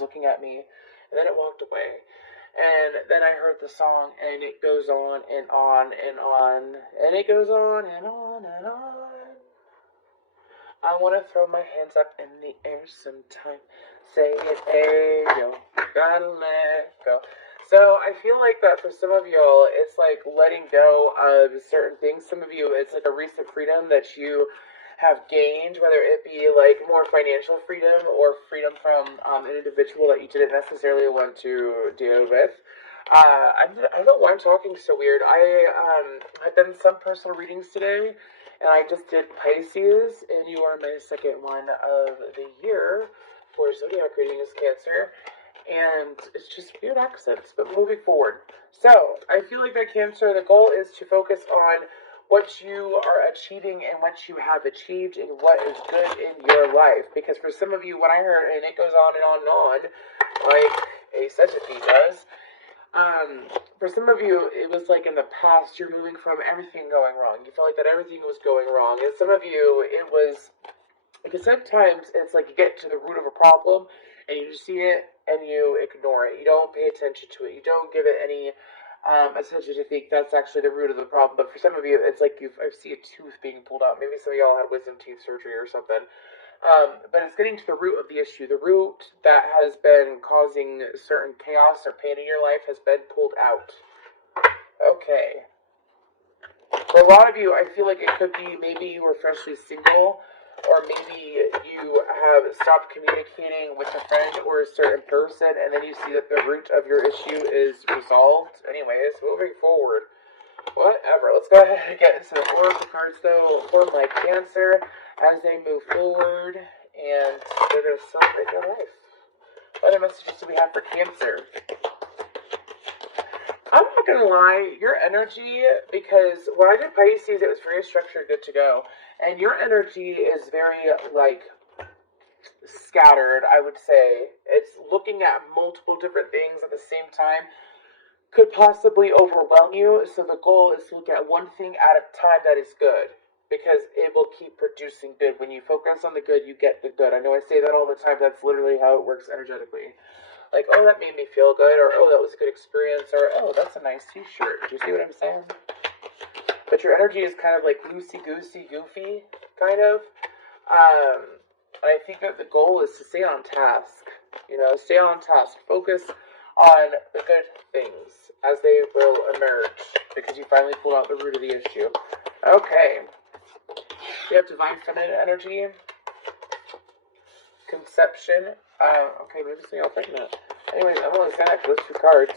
looking at me, and then it walked away. And then I heard the song, and it goes on and on and on, and it goes on and on and on. I wanna throw my hands up in the air sometime. Say it, hey, yo, gotta let go. So I feel like that for some of y'all, it's like letting go of certain things. Some of you, it's like a recent freedom that you have gained, whether it be like more financial freedom or freedom from an individual that you didn't necessarily want to deal with. I don't know why I'm talking so weird. I've done some personal readings today, and I just did Pisces, and you are my second one of the year for zodiac reading is Cancer, and it's just weird accents, but moving forward. So, I feel like that Cancer, the goal is to focus on what you are achieving and what you have achieved and what is good in your life. Because for some of you, what I heard, and it goes on and on and on, like a centipede does, for some of you, it was like in the past, you're moving from everything going wrong. You felt like that everything was going wrong. And some of you, it was, because sometimes it's like you get to the root of a problem and you just see it and you ignore it. You don't pay attention to it. You don't give it any attention to think that's actually the root of the problem. But for some of you, it's like I see a tooth being pulled out. Maybe some of y'all had wisdom teeth surgery or something. But it's getting to the root of the issue. The root that has been causing certain chaos or pain in your life has been pulled out. Okay. For a lot of you, I feel like it could be maybe you were freshly single, or maybe you have stopped communicating with a friend or a certain person, and then you see that the root of your issue is resolved. Anyways, moving forward. Whatever. Let's go ahead and get into the oracle cards, though, for my Cancer as they move forward, and they're going to celebrate their life. What other messages do we have for Cancer? I'm not going to lie, your energy, because when I did Pisces, it was very structured, good to go, and your energy is very, like, scattered, I would say. It's looking at multiple different things at the same time. Could possibly overwhelm you, so the goal is to look at one thing at a time that is good, because it will keep producing good. When you focus on the good, you get the good. I know I say that all the time, that's literally how it works energetically. Like, oh, that made me feel good, or oh, that was a good experience, or oh, that's a nice t-shirt. Do you see what I'm saying? But your energy is kind of like loosey-goosey, goofy, kind of. I think that the goal is to stay on task. Stay on task. Focus on the good things as they will emerge, because you finally pulled out the root of the issue. Okay. We have Divine Feminine Energy, Conception. Okay, maybe something else like that. Anyways, I'm only saying that for those two cards.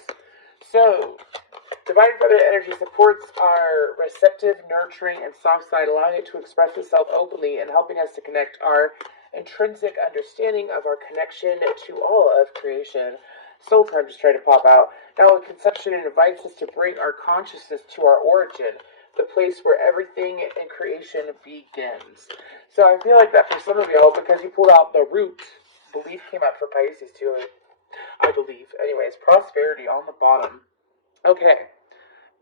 So, Divine Feminine Energy supports our receptive, nurturing, and soft side, allowing it to express itself openly and helping us to connect our intrinsic understanding of our connection to all of creation. Soul time just tried to pop out. Now, with Conception, it invites us to bring our consciousness to our origin, the place where everything in creation begins. So I feel like that for some of y'all, because you pulled out the root, belief came up for Pisces too, I believe. Anyways, prosperity on the bottom. Okay,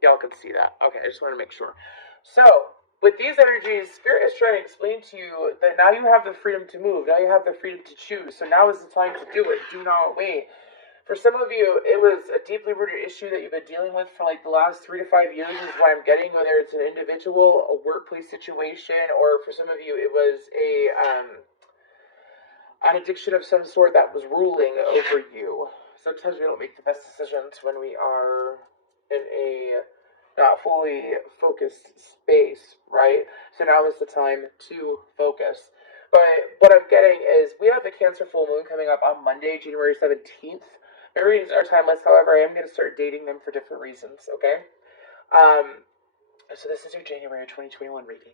y'all can see that. Okay, I just want to make sure. So, with these energies, Spirit is trying to explain to you that now you have the freedom to move. Now you have the freedom to choose. So now is the time to do it. Do not wait. For some of you, it was a deeply rooted issue that you've been dealing with for like the last 3 to 5 years is what I'm getting, whether it's an individual, a workplace situation, or for some of you, it was an addiction of some sort that was ruling over you. Sometimes we don't make the best decisions when we are in a not fully focused space, right? So now is the time to focus. But what I'm getting is we have the Cancer full moon coming up on Monday, January 17th. My readings are timeless, however, I am going to start dating them for different reasons, okay? So this is your January 2021 reading.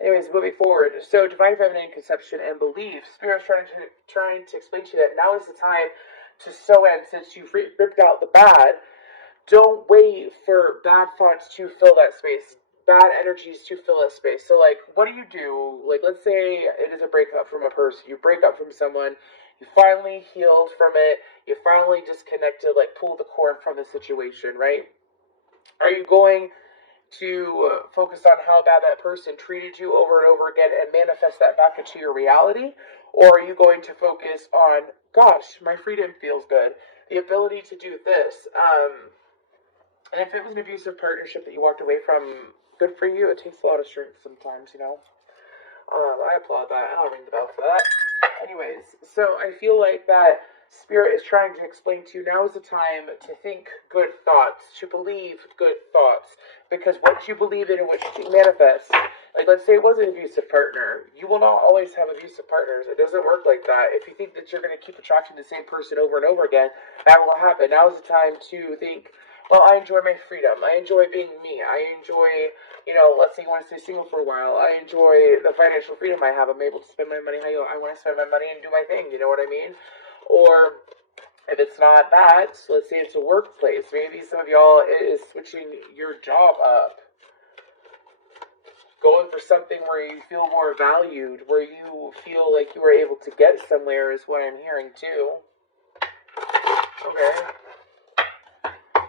Anyways, moving forward, so Divine Feminine Conception and Belief, Spirit's trying to explain to you that now is the time to sow in. Since you've ripped out the bad, don't wait for bad thoughts to fill that space, bad energies to fill that space. So, like, what do? Like, let's say it is a breakup from a person. You break up from someone, you finally healed from it, you finally disconnected, like, pulled the cord from the situation, right? Are you going to focus on how bad that person treated you over and over again and manifest that back into your reality? Or are you going to focus on, gosh, my freedom feels good, the ability to do this? And if it was an abusive partnership that you walked away from, good for you. It takes a lot of strength sometimes, you know. I applaud that. I'll ring the bell for that. Anyways, so I feel like that Spirit is trying to explain to you, now is the time to think good thoughts, to believe good thoughts, because what you believe in and what you manifest. Like, let's say it was an abusive partner. You will not always have abusive partners. It doesn't work like that. If you think that you're going to keep attracting the same person over and over again, that will happen. Now is the time to think, well, I enjoy my freedom. I enjoy being me. I enjoy, let's say you want to stay single for a while. I enjoy the financial freedom I have. I'm able to spend my money how I want to spend my money and do my thing. You know what I mean? Or if it's not that, let's say it's a workplace. Maybe some of y'all is switching your job up. Going for something where you feel more valued, where you feel like you were able to get somewhere is what I'm hearing too. Okay.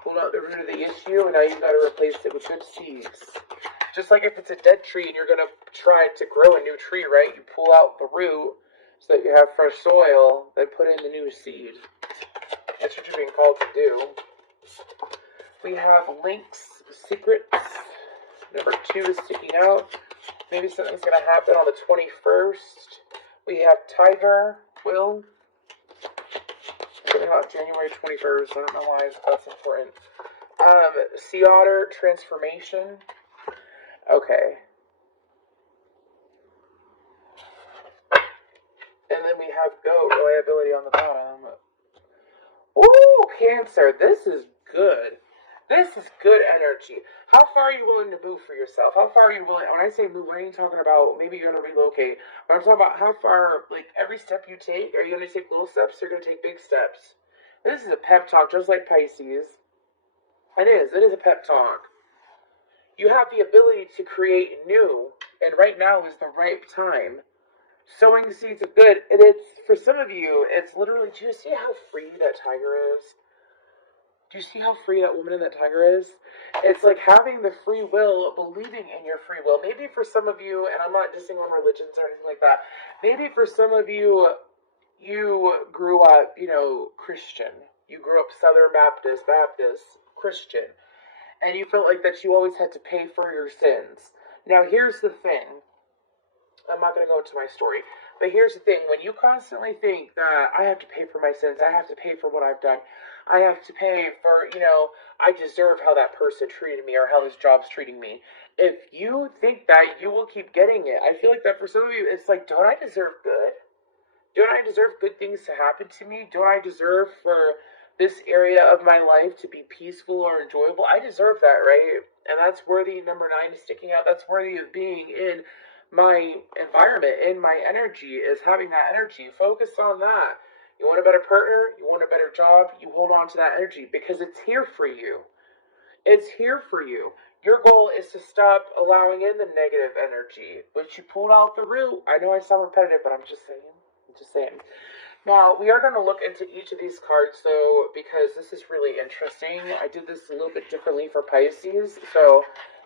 Pull out the root of the issue, and now you've got to replace it with good seeds. Just like if it's a dead tree and you're going to try to grow a new tree, right? You pull out the root so that you have fresh soil, then put in the new seed. That's what you're being called to do. We have links, secrets. Number 2 is sticking out. Maybe something's going to happen on the 21st. We have Tiger, Will. Something about January 21st. I don't know why that's important. Sea Otter, Transformation. Okay. And then we have Goat, Reliability on the bottom. Ooh, Cancer. This is good. This is good energy. How far are you willing to move for yourself? How far are you willing? When I say move, I ain't talking about maybe you're going to relocate. But I'm talking about how far, like every step you take, are you going to take little steps or are you going to take big steps? This is a pep talk, just like Pisces. It is a pep talk. You have the ability to create new, and right now is the right time. Sowing the seeds of good, and it's, for some of you, it's literally, do you see how free that tiger is? Do you see how free that woman and that tiger is? It's like having the free will, believing in your free will. Maybe for some of you, and I'm not dissing on religions or anything like that, maybe for some of you, you grew up, Christian. You grew up Southern Baptist, Christian. And you felt like that you always had to pay for your sins. Now, here's the thing. I'm not going to go into my story. But here's the thing. When you constantly think that I have to pay for my sins, I have to pay for what I've done, I have to pay for, I deserve how that person treated me or how this job's treating me. If you think that, you will keep getting it. I feel like that for some of you, it's like, don't I deserve good? Don't I deserve good things to happen to me? Don't I deserve for this area of my life to be peaceful or enjoyable? I deserve that, right? And that's worthy. Number 9 is sticking out. That's worthy of being in my environment, in my energy, is having that energy. Focus on that. You want a better partner, you want a better job, you hold on to that energy because it's here for you. It's here for you. Your goal is to stop allowing in the negative energy, but you pulled out the root. I know I sound repetitive, but I'm just saying. Now, we are going to look into each of these cards, though, because this is really interesting. I did this a little bit differently for Pisces, so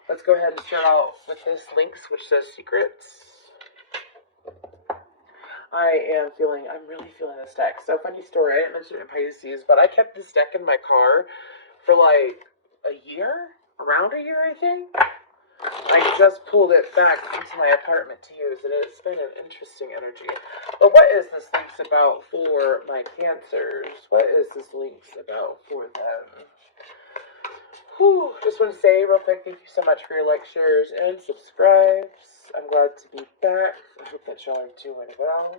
let's go ahead and start out with this Lynx, which says Secrets. I'm really feeling this deck. So, funny story, I didn't mention it in Pisces, but I kept this deck in my car for like a year? Around a year, I think? I just pulled it back into my apartment to use, and it's been an interesting energy. But what is this Lynx about for my Cancers? What is this Lynx about for them? Just want to say real quick, thank you so much for your lectures and subscribes. I'm glad to be back. I hope that y'all are doing well.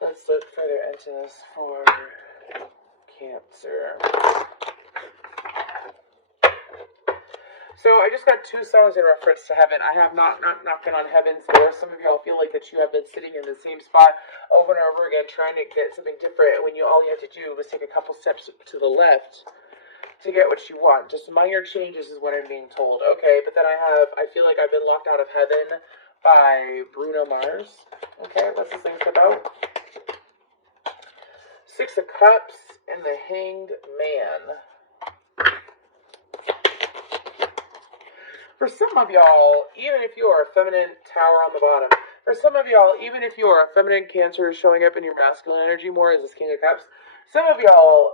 Let's look further into this for Cancer. So I just got 2 songs in reference to heaven. I have not knocking on heaven's door. Some of y'all feel like that you have been sitting in the same spot over and over again trying to get something different when all you had to do was take a couple steps to the left to get what you want. Just minor changes is what I'm being told. Okay, but then I feel like I've been locked out of heaven by Bruno Mars. Okay, what's this thing about? 6 of Cups and the Hanged Man. For some of y'all, even if you are a feminine Tower on the bottom, for some of y'all, even if you are a feminine Cancer showing up in your masculine energy more as this King of Cups, some of y'all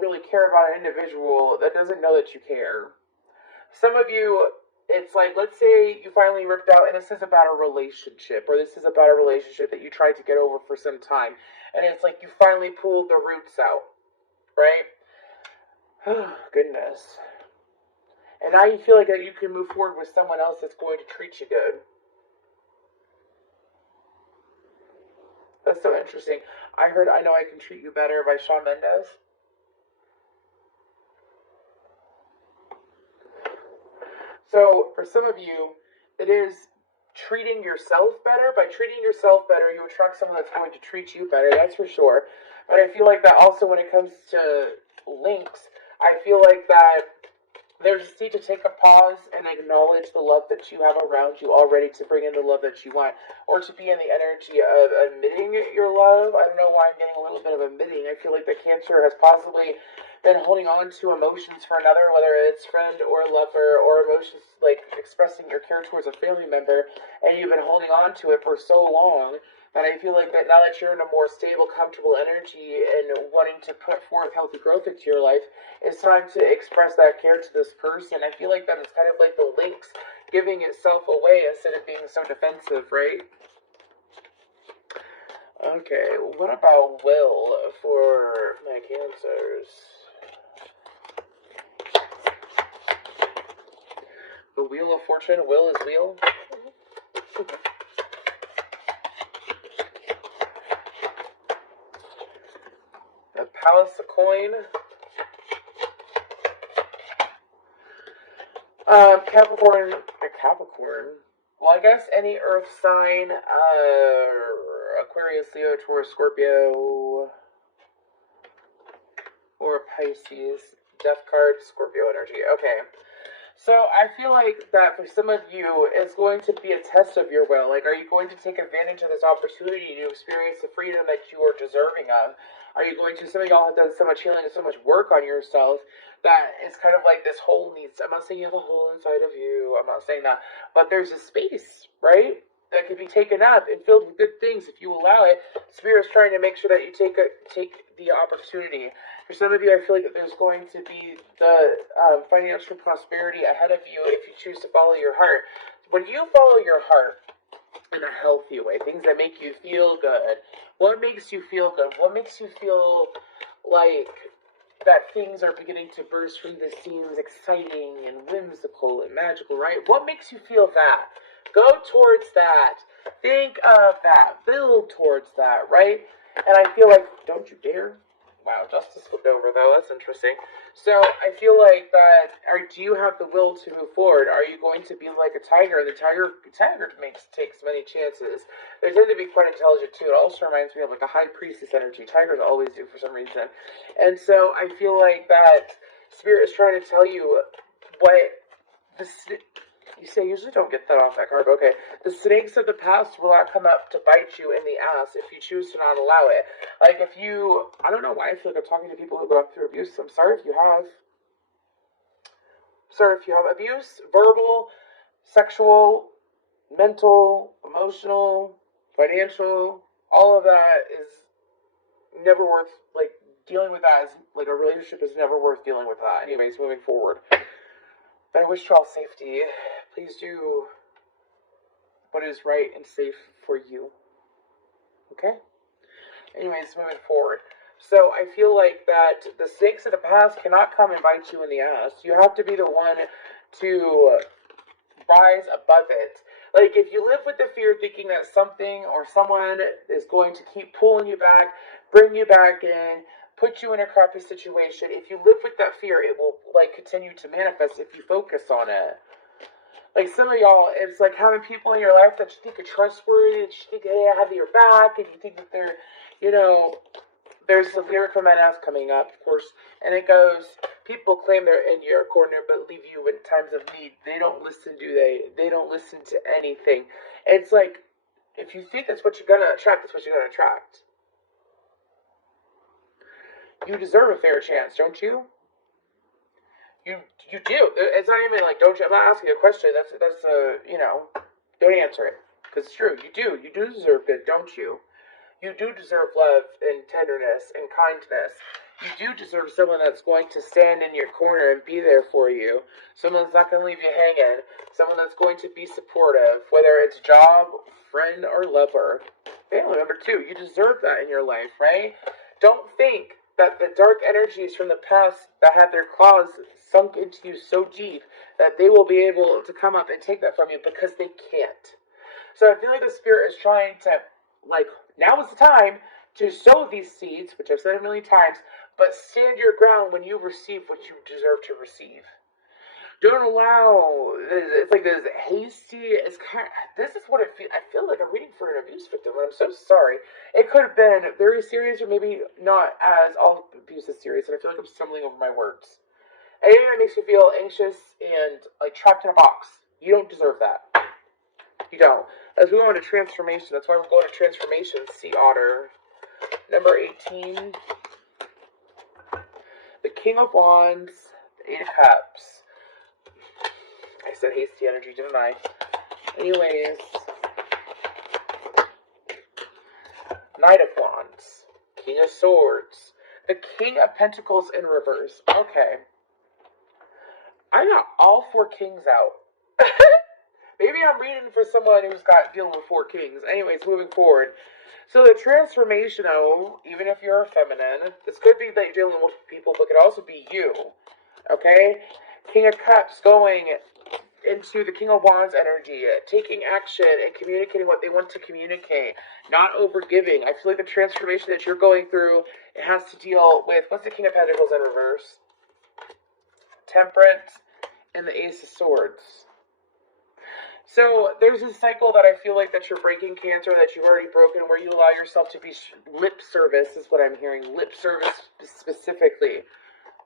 really care about an individual that doesn't know that you care. Some of you, it's like, let's say you finally ripped out, and this is about a relationship, or this is about a relationship that you tried to get over for some time, and it's like you finally pulled the roots out, right? Oh, goodness. And now you feel like that you can move forward with someone else that's going to treat you good. That's so interesting. I heard I Know I Can Treat You Better by Shawn Mendes. So, for some of you, it is treating yourself better. By treating yourself better, you attract someone that's going to treat you better, that's for sure. But I feel like that also when it comes to links, I feel like that there's a need to take a pause and acknowledge the love that you have around you already to bring in the love that you want, or to be in the energy of admitting your love. I don't know why I'm getting a little bit of admitting. I feel like the Cancer has possibly been holding on to emotions for another, whether it's friend or lover, or emotions like expressing your care towards a family member, and you've been holding on to it for so long. And I feel like that now that you're in a more stable, comfortable energy and wanting to put forth healthy growth into your life, it's time to express that care to this person. I feel like that is kind of like the Lynx giving itself away instead of being so defensive, right? Okay, what about will for my Cancers? The Wheel of Fortune, will is wheel. The Palace of Coin. Capricorn. Well, I guess any Earth sign, Aquarius, Leo, Taurus, Scorpio, or Pisces. Death card, Scorpio energy. Okay. So I feel like that for some of you, it's going to be a test of your will. Like, are you going to take advantage of this opportunity to experience the freedom that you are deserving of? Are you going to, some of y'all have done so much healing and so much work on yourself that it's kind of like this hole needs, I'm not saying you have a hole inside of you, I'm not saying that, but there's a space, right? That could be taken up and filled with good things if you allow it. Spirit's trying to make sure that you take the opportunity. For some of you, I feel like that there's going to be the financial prosperity ahead of you if you choose to follow your heart. When you follow your heart in a healthy way, things that make you feel good, what makes you feel good? What makes you feel like that things are beginning to burst from the seams, exciting and whimsical and magical, right? What makes you feel that? Go towards that. Think of that. Build towards that, right? And I feel like, don't you dare. Wow, Justice flipped over though. That's interesting. So I feel like that. Do you have the will to move forward? Are you going to be like a tiger? The tiger takes many chances. They tend to be quite intelligent too. It also reminds me of like a high priestess energy. Tigers always do for some reason. And so I feel like that Spirit is trying to tell you what the. You say, usually don't get that off that card, but okay. The snakes of the past will not come up to bite you in the ass if you choose to not allow it. Like, if you, I don't know why I feel like I'm talking to people who go through abuse. I'm sorry if you have. Sorry if you have abuse, verbal, sexual, mental, emotional, financial, all of that is never worth, like, dealing with that is, like, a relationship is never worth dealing with that. Anyways, moving forward. But I wish you all safety. Please do what is right and safe for you. Okay? Anyways, moving forward. So I feel like that the snakes of the past cannot come and bite you in the ass. You have to be the one to rise above it. Like, if you live with the fear thinking that something or someone is going to keep pulling you back, bring you back in, put you in a crappy situation, if you live with that fear, it will, like, continue to manifest if you focus on it. Like, some of y'all, it's like having people in your life that you think are trustworthy, that you think they have your back, and you think that they're, you know, there's the lyric from NS coming up, of course, and it goes, people claim they're in your corner, but leave you in times of need. They don't listen, do they? They don't listen to anything. It's like, if you think that's what you're going to attract, that's what you're going to attract. You deserve a fair chance, don't you? You do. It's not even like don't you. I'm not asking you a question. That's don't answer it because it's true. You do. You do deserve good, don't you? You do deserve love and tenderness and kindness. You do deserve someone that's going to stand in your corner and be there for you. Someone that's not going to leave you hanging. Someone that's going to be supportive, whether it's job, friend, or lover. Family member too. You deserve that in your life, right? Don't think that the dark energies from the past that have their claws sunk into you so deep that they will be able to come up and take that from you because they can't. So I feel like the spirit is trying to, like, now is the time to sow these seeds, which I've said a million times, but stand your ground when you receive what you deserve to receive. Don't allow. It's like this hasty. It's kind of, this is what it feels. I feel like I'm reading for an abuse victim, and I'm so sorry. It could have been very serious, or maybe not as all abuse is serious. And I feel like I'm stumbling over my words. Anything that makes you feel anxious and like trapped in a box, you don't deserve that. You don't. As we go into transformation, that's why we're going to transformation. Sea Otter, number 18, the King of Wands, the Eight of Cups. I said hasty energy, didn't I? Anyways, Knight of Wands, King of Swords, the King of Pentacles in reverse. Okay. I got all four kings out. Maybe I'm reading for someone who's got dealing with four kings. Anyways, moving forward. So the transformation, even if you're a feminine, this could be that you're dealing with people, but it could also be you. Okay? King of Cups going into the King of Wands energy, taking action and communicating what they want to communicate, not overgiving. I feel like the transformation that you're going through, it has to deal with, what's the King of Pentacles in reverse? Temperance and the Ace of Swords. So there's a cycle that I feel like that you're breaking, Cancer, that you've already broken, where you allow yourself to be lip service, is what I'm hearing. Lip service specifically.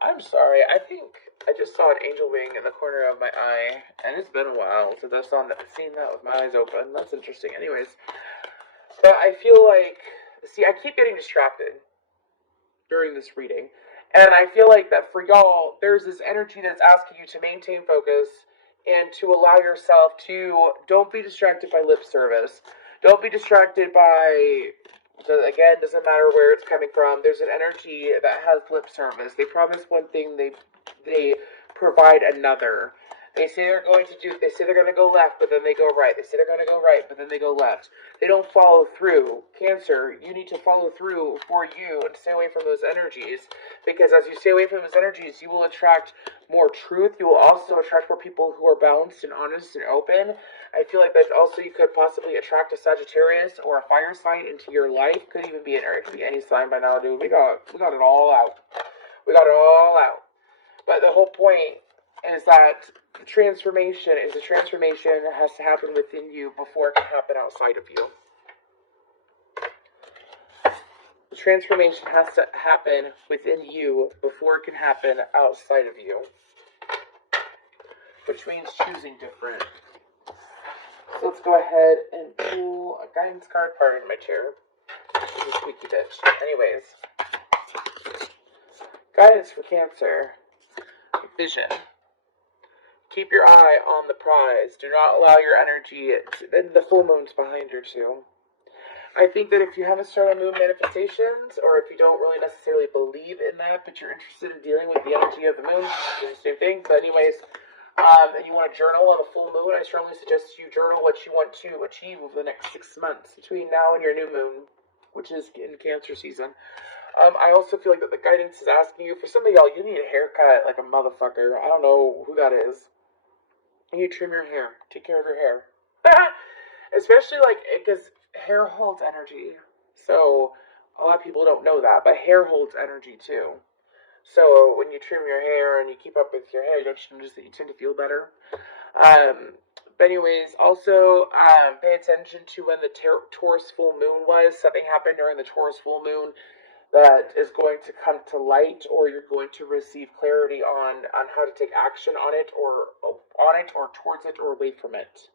I'm sorry, I think I just saw an angel wing in the corner of my eye, and it's been a while since I've seen that with my eyes open. That's interesting. Anyways, but I feel like, see, I keep getting distracted during this reading, and I feel like that for y'all, there's this energy that's asking you to maintain focus and to allow yourself to, don't be distracted by lip service. Don't be distracted by, again, doesn't matter where it's coming from. There's an energy that has lip service. They promise one thing, they provide another. They say they're going to do, they say they're going to go left, but then they go right. They say they're going to go right, but then they go left. They don't follow through. Cancer, you need to follow through for you and stay away from those energies. Because as you stay away from those energies, you will attract more truth. You will also attract more people who are balanced and honest and open. I feel like that also you could possibly attract a Sagittarius or a fire sign into your life. Could even be it could be any sign by now, dude. We got it all out. We got it all out. But the whole point is that the transformation has to happen within you before it can happen outside of you. The transformation has to happen within you before it can happen outside of you. Which means choosing different. So let's go ahead and pull a guidance card. Pardon my chair. This is a squeaky bitch. Anyways. Guidance for Cancer. Vision. Keep your eye on the prize. Do not allow your energy. The full moon's behind her too. I think that if you haven't started moon manifestations, or if you don't really necessarily believe in that, but you're interested in dealing with the energy of the moon, it's the same thing. But anyways, and you want to journal on the full moon, I strongly suggest you journal what you want to achieve over the next 6 months between now and your new moon, which is in Cancer season. I also feel like that the guidance is asking you, for some of y'all, you need a haircut like a motherfucker. I don't know who that is. You need to trim your hair. Take care of your hair. Especially like, because hair holds energy. So a lot of people don't know that, but hair holds energy too. So when you trim your hair and you keep up with your hair, don't you notice that you tend to feel better? But anyways, also pay attention to when the Taurus full moon was. Something happened during the Taurus full moon that is going to come to light, or you're going to receive clarity on how to take action on it, or towards it, or away from it.